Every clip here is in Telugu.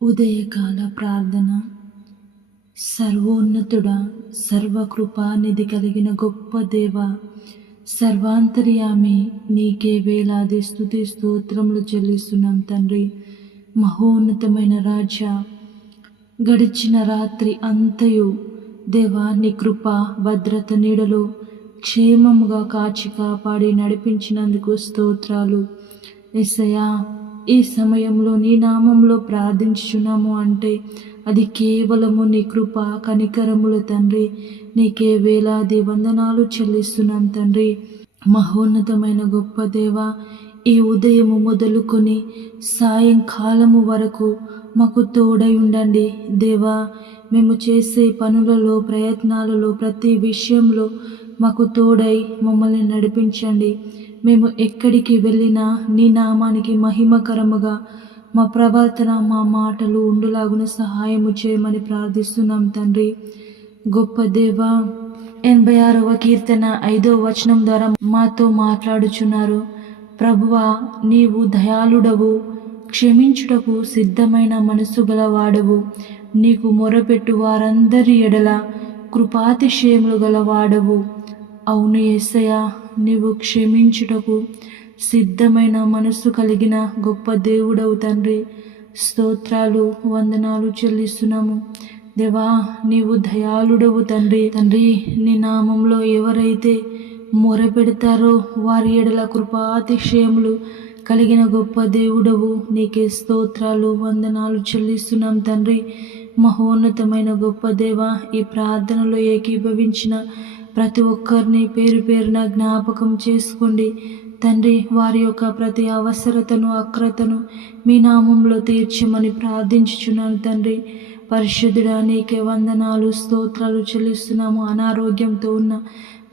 ఉదయకాల ప్రార్థన. సర్వోన్నతుడా, సర్వకృపానిధి కలిగిన గొప్ప దేవ, సర్వాంతర్యామి, నీకే వేలాది స్తుతి స్తోత్రములు చెల్లిస్తున్నాం తండ్రి. మహోన్నతమైన రాజా, గడిచిన రాత్రి అంతయు దేవా నీ కృప భద్రత నీడలో క్షేమముగా కాచి కాపాడి నడిపించినందుకు స్తోత్రాలు. యేసయ్యా, ఈ సమయంలో నీ నామంలో ప్రార్థించుచున్నాము అంటే అది కేవలము నీ కృప కనికరములు తండ్రి. నీకే వేలాది వందనాలు చెల్లిస్తున్నాం తండ్రి. మహోన్నతమైన గొప్ప దేవ, ఈ ఉదయము మొదలుకొని సాయంకాలము వరకు మాకు తోడై ఉండండి దేవా. మేము చేసే పనులలో ప్రయత్నాలలో ప్రతి విషయంలో మాకు తోడై మమ్మల్ని నడిపించండి. మేము ఎక్కడికి వెళ్ళినా నీ నామానికి మహిమకరముగా మా ప్రవర్తన మా మాటలు ఉండులాగున సహాయము చేయమని ప్రార్థిస్తున్నాం తండ్రి. గొప్ప దేవ, 86వ కీర్తన 5వ వచనం ద్వారా మాతో మాట్లాడుచున్నారు. ప్రభువా, నీవు దయాళుడవు, క్షమించుటకు సిద్ధమైన మనసు గలవాడవు, నీకు మొరపెట్టు వారందరి ఎడల కృపాతిశయములు గలవాడవు. అవును యేసయ్యా, నీవు క్షమించుటకు సిద్ధమైన మనసు కలిగిన గొప్ప దేవుడవు తండ్రి. స్తోత్రాలు వందనాలు చెల్లిస్తున్నాము దేవా. నీవు దయాళుడవు తండ్రి. నీ నామంలో ఎవరైతే మొరపెడతారో వారి ఎడల కృపాతిశయములు కలిగిన గొప్ప దేవుడవు. నీకే స్తోత్రాలు వందనాలు చెల్లిస్తున్నాం తండ్రి. మహోన్నతమైన గొప్ప దేవ, ఈ ప్రార్థనలో ఏకీభవించిన ప్రతి ఒక్కరిని పేరు పేరున జ్ఞాపకం చేసుకోండి తండ్రి. వారి యొక్క ప్రతి అవసరతను అక్రతను మీ నామంలో తీర్చమని ప్రార్థించుచున్నాను తండ్రి. పరిశుద్ధుడా, నీకే వందనాలు స్తోత్రాలు చెల్లిస్తున్నాము. అనారోగ్యంతో ఉన్న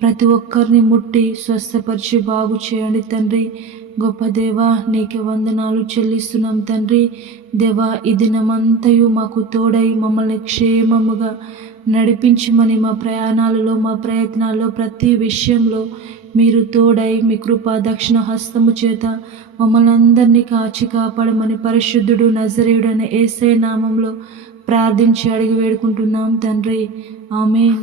ప్రతి ఒక్కరిని ముట్టి స్వస్థపరిచి బాగు చేయండి తండ్రి. గొప్ప దేవా, నీకే వందనాలు చెల్లిస్తున్నాం తండ్రి. దేవా, ఈ దినమంతయు మాకు తోడై మమ్మల్ని క్షేమముగా నడిపించమని, మా ప్రయాణాలలో మా ప్రయత్నాల్లో ప్రతి విషయంలో మీరు తోడై మీ కృపా దక్షిణ హస్తము చేత మమ్మల్ని అందరినీ కాచి కాపాడమని పరిశుద్ధుడు నజరేయుడైన యేసయ్య నామంలో ప్రార్థించి అడిగి వేడుకుంటున్నాం తండ్రి. ఆమేన్.